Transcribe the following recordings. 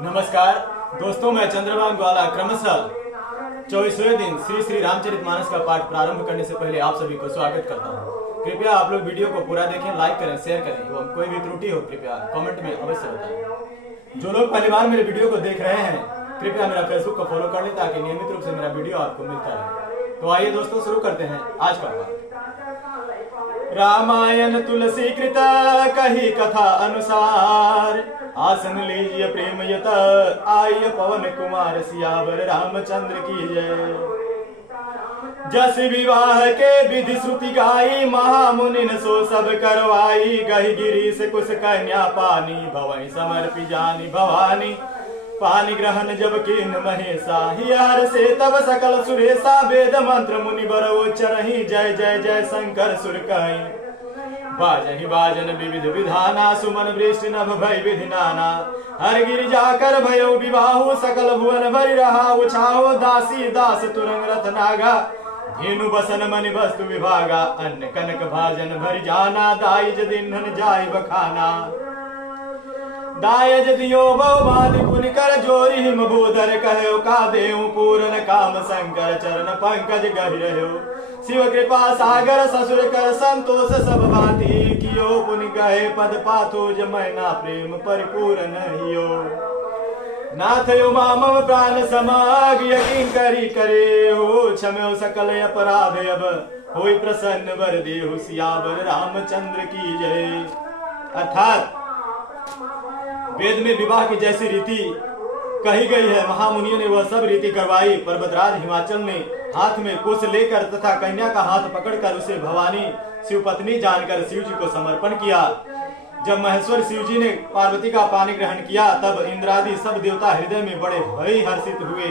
नमस्कार दोस्तों, मैं चंद्रभान ग्वाला क्रमशः 24वें दिन श्री श्री रामचरितमानस का पाठ प्रारंभ करने से पहले आप सभी को स्वागत करता हूँ। कृपया आप लोग वीडियो को पूरा देखें, लाइक करें, शेयर करें एवं कोई भी त्रुटि हो कृपया कमेंट में अवश्य बताएं। जो लोग पहली बार मेरे वीडियो को देख रहे हैं कृपया मेरा फेसबुक को फॉलो कर लें ताकि नियमित रूप से मेरा वीडियो आपको मिलता रहे। तो आइए दोस्तों, शुरू करते हैं आज का पाठ। रामायण तुलसी कृत कही कथा अनुसार, आसन लीजिए प्रेम यत आइए पवन कुमार, सियावर रामचंद्र की जय। जस विवाह के विधि श्रुति गाई, महामुनि सो सब करवाई, गही गिरी से कुछ कन्या पानी, भवई समर्पी जानी भवानी। पानी ग्रहण जब कीन महेशा, हियर से तब सकल सुरेशा, वेद मंत्र मुनि बर उच्चरहि, जय जय जय शंकर सुर कहि। बाजहि बाजन विविध विधाना, सुमन वृष्टि नभ भय विधि नाना। हर गिरि जाकर भयो विवाहु, सकल भुवन भरि रहा उछाहो, दासी दास तुरंग रथ नागा, धेनु बसन मनि वस्तु विभागा। अन्न कनक भाजन भरि जाना, दाइज दिन्हन जाय बखाना। दायज दियो बहुबादि पुनि कर, जोरी हिम भूधर कहो, का देऊ पूरन काम शंकर, चरण पंकज गहि रहो। शिव कृपा सागर ससुर कर, संतोष सब भांति कियो, पुनि गए पद पाथो, जमैना प्रेम परिपूर्ण हियो। नाथ उमा मम प्राण समाग, यकीन करी करे हो, क्षम्यो सकल अपराध अब, होई प्रसन्न वर देहु, सियावर रामचंद्र की जय। अर्थात वेद में विवाह की जैसी रीति कही गई है, महामुनियों ने वह सब रीति करवाई। पर्वतराज हिमाचल ने हाथ में कुश लेकर तथा कन्या का हाथ पकड़कर उसे भवानी शिवपत्नी जानकर शिव जी को समर्पण किया। जब महेश्वर शिव जी ने पार्वती का पानी ग्रहण किया, तब इंद्रादि सब देवता हृदय में बड़े भय हर्षित हुए।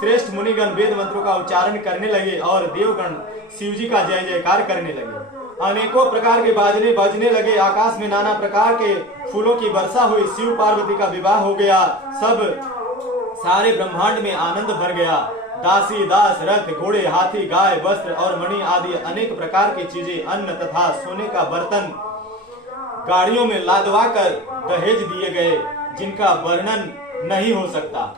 श्रेष्ठ मुनिगण वेद मंत्रों का उच्चारण करने लगे और देवगण शिव जी का जय जयकार करने लगे। अनेकों प्रकार के बाजने बजने लगे, आकाश में नाना प्रकार के फूलों की वर्षा हुई, शिव पार्वती का विवाह हो गया। सब सारे ब्रह्मांड में आनंद भर गया। दासी दास रथ घोड़े हाथी गाय वस्त्र और मणि आदि अनेक प्रकार की चीजें, अन्न तथा सोने का बर्तन गाड़ियों में लादवा कर दहेज दिए गए, जिनका वर्णन नहीं हो सकता।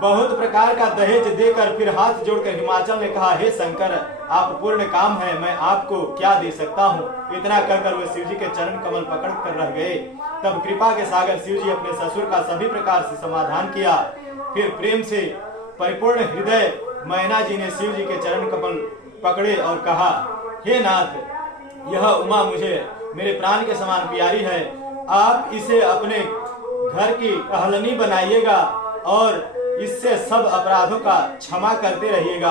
बहुत प्रकार का दहेज देकर फिर हाथ जोड़कर हिमाचल ने कहा, हे शंकर, आप पूर्ण काम है, मैं आपको क्या दे सकता हूँ। इतना कहकर वे शिव जी के चरण कमल पकड़ कर रह गए। तब कृपा के सागर शिव जी अपने ससुर का सभी प्रकार से समाधान किया। फिर प्रेम से परिपूर्ण हृदय मैना जी ने शिव जी के चरण कमल पकड़े और कहा, हे नाथ, यह उमा मुझे मेरे प्राण के समान प्यारी है। आप इसे अपने घर की टहलनी बनाइएगा और इससे सब अपराधों का क्षमा करते रहिएगा।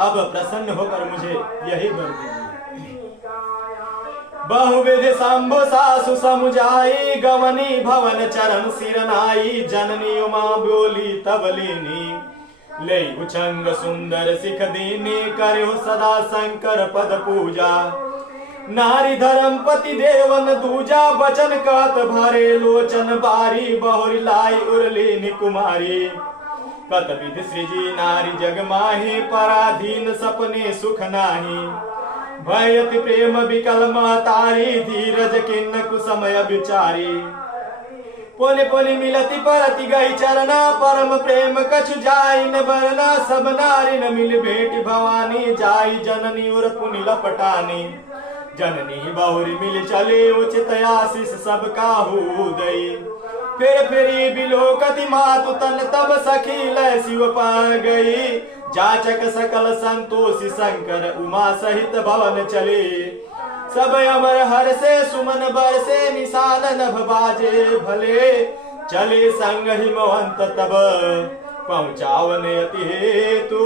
अब प्रसन्न होकर मुझे यही वर दीजिए। बहुविध शंभु सासु समुझाई, गवनी भवन चरण सिरनाई, जननी उमा बोली तब लीनी, ले उछंग सुंदर सिख दीनी, करो सदा शंकर पद पूजा। नारी धर्मपति देवन दूजा, बचन कहत भरे लोचन बारी, बहुरी लाई उरलीनी कुमारी। कत विधि सृजी नारी जग माही, पराधीन सपने सुख नाही। भयति प्रेम विकल महतारी, धीरज किन्न कुसमय विचारी। पोले पोले मिलति परति गई चरना, परम प्रेम कछु जाई न बरना। सब नारी न मिल भेट भवानी, जाई जननी उर पुनि लपटानी। जननी बहुरी मिल चले, उचित आशीष सब काहू दई। फिर फेरी बिलोकति मातु तन, तब सखी लय शिव पा गई। जाचक सकल संतोषी शंकर, उमा सहित भवन चले। सब अमर हर से सुमन बरसे, निशान नभ बाजे भले। चले संग हिमवंत तब, पहुँचावन अति हेतु।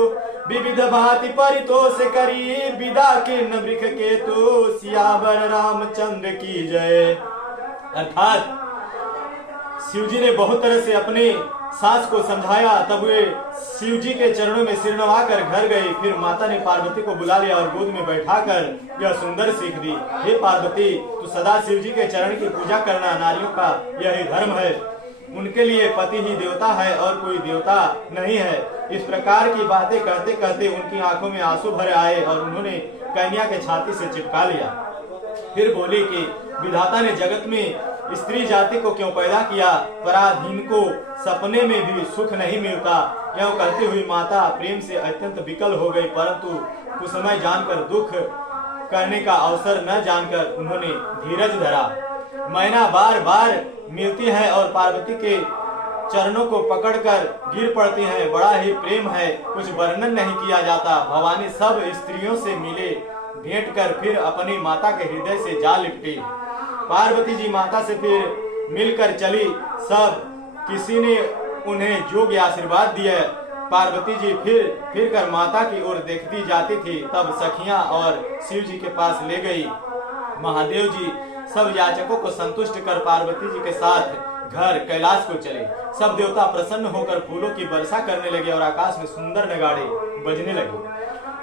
विविध भांति परितोष करी, विदा किन्न वृख केतु। सियावर रामचंद्र की जय। अर्थात शिव जी ने बहुत तरह से अपने सास को समझाया। तब वे शिव जी के चरणों में सिर नवाकर घर गए। फिर माता ने पार्वती को बुला लिया और गोद में बैठाकर यह सुंदर सीख दी, हे पार्वती, तू सदा शिव जी के चरण की पूजा करना, नारियों का यही धर्म है। उनके लिए पति ही देवता है और कोई देवता नहीं है। इस प्रकार की बातें कहते कहते उनकी आंखों में आंसू भर आए और उन्होंने कन्या के छाती से चिपका लिया। फिर बोली कि विधाता ने जगत में स्त्री जाति को क्यों पैदा किया, पराधीन को सपने में भी सुख नहीं मिलता। यह कहती हुई माता प्रेम से अत्यंत विकल हो गई, परंतु कुछ समय जानकर दुख करने का अवसर न जानकर उन्होंने धीरज धरा। मैना बार बार मिलती है और पार्वती के चरणों को पकड़कर गिर पड़ती हैं। बड़ा ही प्रेम है, कुछ वर्णन नहीं किया जाता। भवानी सब स्त्रियों से मिले, भेंट कर फिर अपनी माता के हृदय से जा लिपटी। पार्वती जी माता से फिर मिलकर चली। सब किसी ने उन्हें योग्य आशीर्वाद दिया। पार्वती जी फिर कर माता की ओर देखती जाती थी। तब सखियां और शिव जी के पास ले गई। महादेव जी सब याचकों को संतुष्ट कर पार्वती जी के साथ घर कैलाश को चले। सब देवता प्रसन्न होकर फूलों की वर्षा करने लगे और आकाश में सुंदर नगाड़े बजने लगे।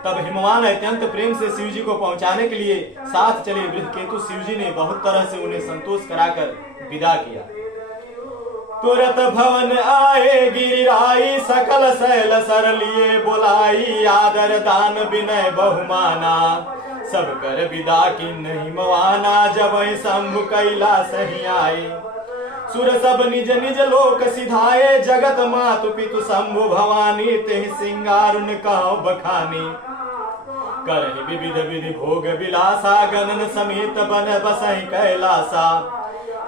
तब हिमवान अत्यंत प्रेम से शिव जी को पहुंचाने के लिए साथ चले। बृहकेतु शिव जी ने बहुत तरह से उन्हें संतोष कराकर विदा किया। तुरत भवन आए गिरिराई, सकल शैल सर लिए बोलाई। आदर दान विनय बहुमाना, सब कर विदा की नहीं मवाना। जब शंभु कैलाश ही आए, सुर सब निज निज लोक सिधाए। जगत मातु पितु शंभु भवानी, तेहि सिंगारुन कहो बखानी। करहि विविध विधि भोग विलासा, गणन समेत बन बसहि कैलासा।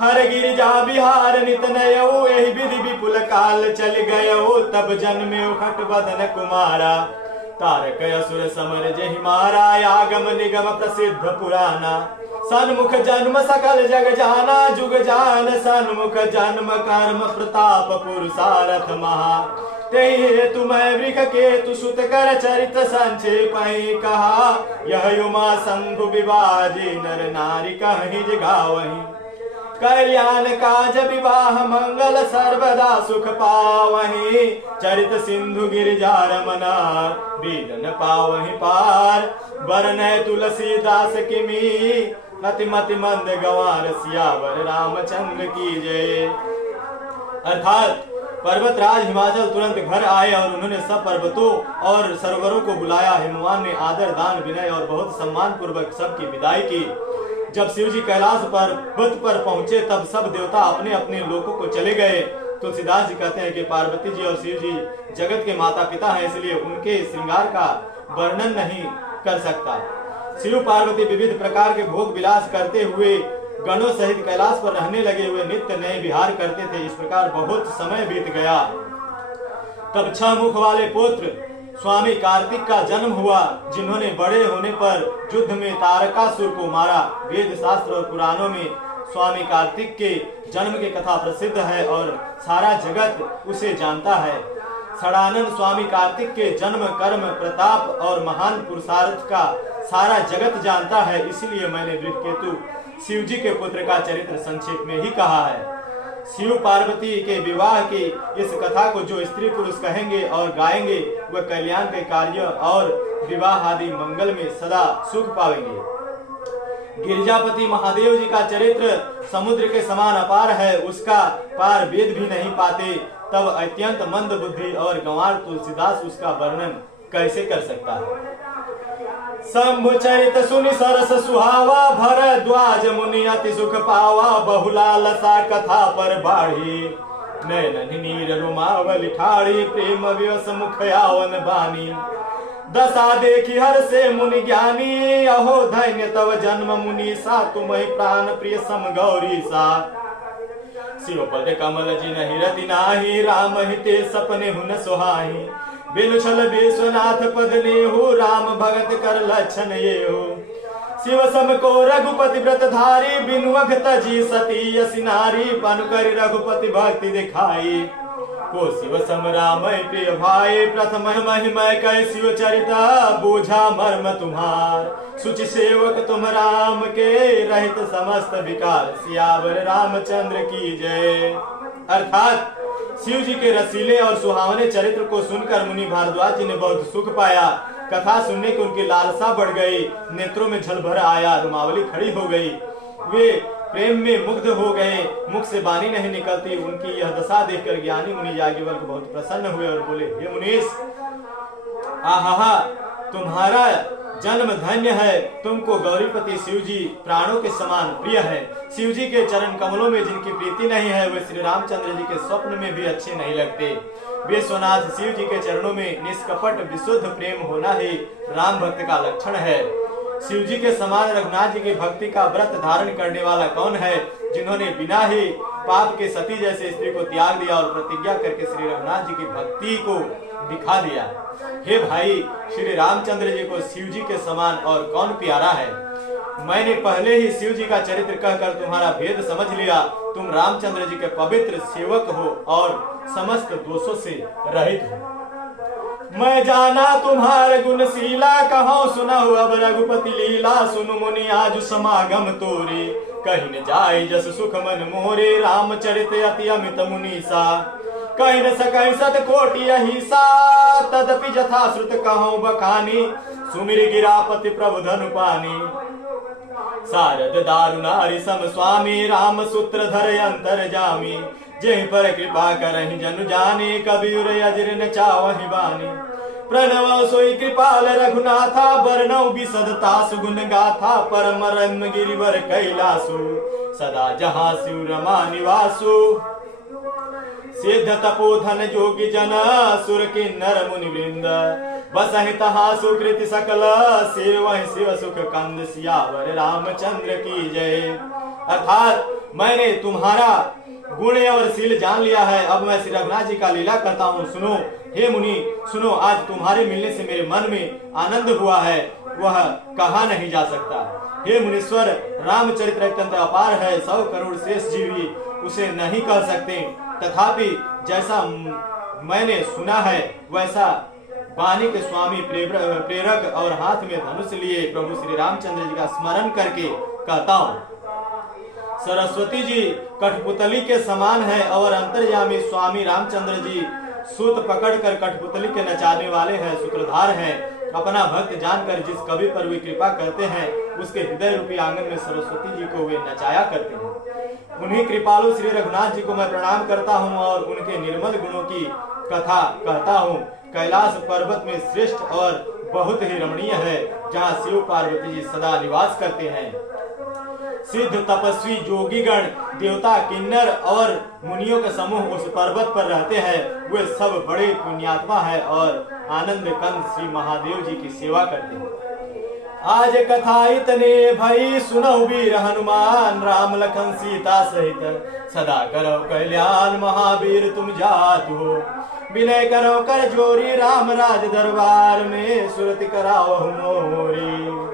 हर गिरिजा बिहार नित नयऊ, एहि विधि विपुल काल चल गयो। तब जन्मे खट बदन कुमारा, तारक असुर समर जहि मारा। आगम निगम प्रसिद्ध पुराना, सन्मुख जन्म सकल जग जाना। जुग जान सन्मुख जन्म कर्म प्रताप पुरुषारथ महा। तेहि हेतु मैं वृख केतु सुत कर चरित संक्षेप कहा। यह उमा शंभु विवाजी, नर नारी कहीं गावहीं। कल्याण काज विवाह मंगल, सर्वदा सुख पावहीं। चरित सिंधु गिरिजा रमना, बीदन पावहीं पार। बरनय तुलसीदास किमी, मति मति मंद गंवार। सियावर रामचंद्र की जय। अर्थात पर्वतराज हिमाचल तुरंत घर आए और उन्होंने सब पर्वतों और सरोवरों को बुलाया। हिमवान ने आदर दान विनय और बहुत सम्मान पूर्वक सबकी विदाई की। जब शिव जी कैलाश पर्वत पर पहुंचे तब सब देवता अपने अपने लोकों को चले गए। तुलसीदास जी कहते हैं कि पार्वती जी और शिव जी जगत के माता पिता हैं, इसलिए उनके श्रृंगार का वर्णन नहीं कर सकता। शिव पार्वती विविध प्रकार के भोग विलास करते हुए गणों सहित कैलाश पर रहने लगे हुए नित्य नए विहार करते थे। इस प्रकार बहुत समय बीत गया। तब 6 मुख वाले पुत्र स्वामी कार्तिक का जन्म हुआ, जिन्होंने बड़े होने पर युद्ध में तारकासुर को मारा। वेद शास्त्र और पुराणों में स्वामी कार्तिक के जन्म की कथा प्रसिद्ध है और सारा जगत उसे जानता है। षडानंद स्वामी कार्तिक के जन्म कर्म प्रताप और महान पुरुषार्थ का सारा जगत जानता है, इसलिए मैंने बृहकेतु शिव जी के पुत्र का चरित्र संक्षेप में ही कहा है। शिव पार्वती के विवाह की इस कथा को जो स्त्री पुरुष कहेंगे और गाएंगे वह कल्याण के कार्य और विवाह आदि मंगल में सदा सुख पाएंगे। गिरिजापति महादेव जी का चरित्र समुद्र के समान अपार है, उसका पार वेद भी नहीं पाते। तब अत्यंत मंद बुद्धि और गंवार तुलसीदास उसका वर्णन कैसे कर सकता है। शंभु चरित सुनि सरस सुहावा, भरद्वाज मुनि अति सुख पावा। बहुलालसा कथा पर बाढ़ी, नयन नीर रुमावल ठाड़ी। प्रेम विवश मुख यावन बानी, दशा देखी हर से मुनि ज्ञानी। अहो धन्य तव जन्म मुनि सा, तुम्हि प्राण प्रिय सम गौरी सा। शिव पद कमल जिन रति नाही, राम हिते सपने हुन सुहाही। बिनु छल विश्वनाथ पद नेहु, राम भगत कर लक्षण ये हो। शिव सम को रघुपति व्रत धारी, बिनु अघ तजी सती यसी नारी। पन कर रघुपति भक्ति दिखाई, को शिव सम राम प्रिय भाई। प्रथम महिमय कै शिव चरिता, बूझा मर्म तुम्हार। सुचि सेवक तुम राम के, रहित समस्त विकार। सियावर रामचंद्र की जय। अर्थात शिव जी के रसीले और सुहावने चरित्र को सुनकर मुनि भारद्वाज जी ने बहुत सुख पाया। कथा सुनने की उनकी लालसा बढ़ गई, नेत्रों में जल भर आया, रुमावली खड़ी हो गई। वे प्रेम में मुग्ध हो गए, मुख से वाणी नहीं निकलती। उनकी यह दशा देखकर ज्ञानी मुनि याज्ञवल्क्य बहुत प्रसन्न हुए और बोले, हे मुनीश, आहा, तुम्हारा जन्म धन्य है, तुमको गौरीपति शिव जी प्राणों के समान प्रिय है। शिव जी के चरण कमलों में जिनकी प्रीति नहीं है, वे श्री रामचंद्र जी के स्वप्न में भी अच्छे नहीं लगते। विश्वनाथ शिव जी के चरणों में निष्कपट विशुद्ध प्रेम होना ही राम भक्त का लक्षण है। शिव जी के समान रघुनाथ जी की भक्ति का व्रत धारण करने वाला कौन है, जिन्होंने बिना ही पाप के सती जैसे स्त्री को त्याग दिया और प्रतिज्ञा करके श्री रघुनाथ जी की भक्ति को दिखा दिया। हे भाई, श्री रामचंद्र जी को शिव जी के समान और कौन प्यारा है। मैंने पहले ही शिव जी का चरित्र कहकर तुम्हारा भेद समझ लिया। तुम रामचंद्र जी के पवित्र सेवक हो और समस्त दोषों से रहित हो। मैं जाना तुम्हारे गुणशीला, कहो सुनहु अब रघुपति लीला। सुनु मुनि आज समागम तोरे, कहीं न जाए जस सुख मन मोरे। रामचरित अति अमित मुनीसा, कहीं न सकै सत कोटि अहिसा। तदपि जथा श्रुत कहूँ बखानी, सुमिर गिरापति प्रभु धनु पानी। शारद दारुण हरि सम स्वामी, राम सूत्र धर अंतर जामी। जेहि पर कृपा करहि जनु जाने, कबीर अजर न चावहि बानी। प्रणव सोई कृपाल रघुनाथा, वर्णव विशदता सुगुण गाथा। परम रम गिरिवर कैलासु, सदा जहाँ शिव रमा निवासु। सिद्ध तपोधन जोगी जन, सुर किन्नर मुनि वृंद। बसहि तहाँ सुकृति सकल, सिर वही शिव सुख कंद। सियावर रामचंद्र की जय। अर्थात मैंने तुम्हारा गुण और शील जान लिया है, अब मैं श्री रघुनाथ जी का लीला करता हूँ। सुनो हे मुनि, सुनो, आज तुम्हारे मिलने से मेरे मन में आनंद हुआ है, वह कहा नहीं जा सकता। हे मुनीश्वर, रामचरित्र अत्यंत अपार है, 100 करोड़ शेष जीवी उसे नहीं कह सकते। तथापि जैसा मैंने सुना है वैसा वाणी के स्वामी प्रेरक और हाथ में धनुष लिए प्रभु श्री रामचंद्र जी का स्मरण करके कहता हूँ। सरस्वती जी कठपुतली के समान है और अंतर्यामी स्वामी रामचंद्र जी सूत पकड़कर कठपुतली के नचाने वाले हैं, सूत्रधार हैं। अपना भक्त जानकर जिस कवि पर वे कृपा करते हैं, उसके हृदय रूपी आंगन में सरस्वती जी को वे नचाया करते हैं। उन्हीं कृपालु श्री रघुनाथ जी को मैं प्रणाम करता हूँ और उनके निर्मल गुणों की कथा कहता हूँ। कैलाश पर्वत में श्रेष्ठ और बहुत ही रमणीय है, जहाँ शिव पार्वती जी सदा निवास करते हैं। सिद्ध तपस्वी जोगीगण देवता किन्नर और मुनियों के समूह उस पर्वत पर रहते हैं। वे सब बड़े पुण्यात्मा है और आनंद कंद श्री महादेव जी की सेवा करते हैं। आज कथा इतने भई, सुनहु वीर हनुमान। राम लखन सीता सहित सदा करो कल्याण। महावीर तुम जात हो, विनय करो कर जोरी। राम राज दरबार में सुरति कराओ मोरी।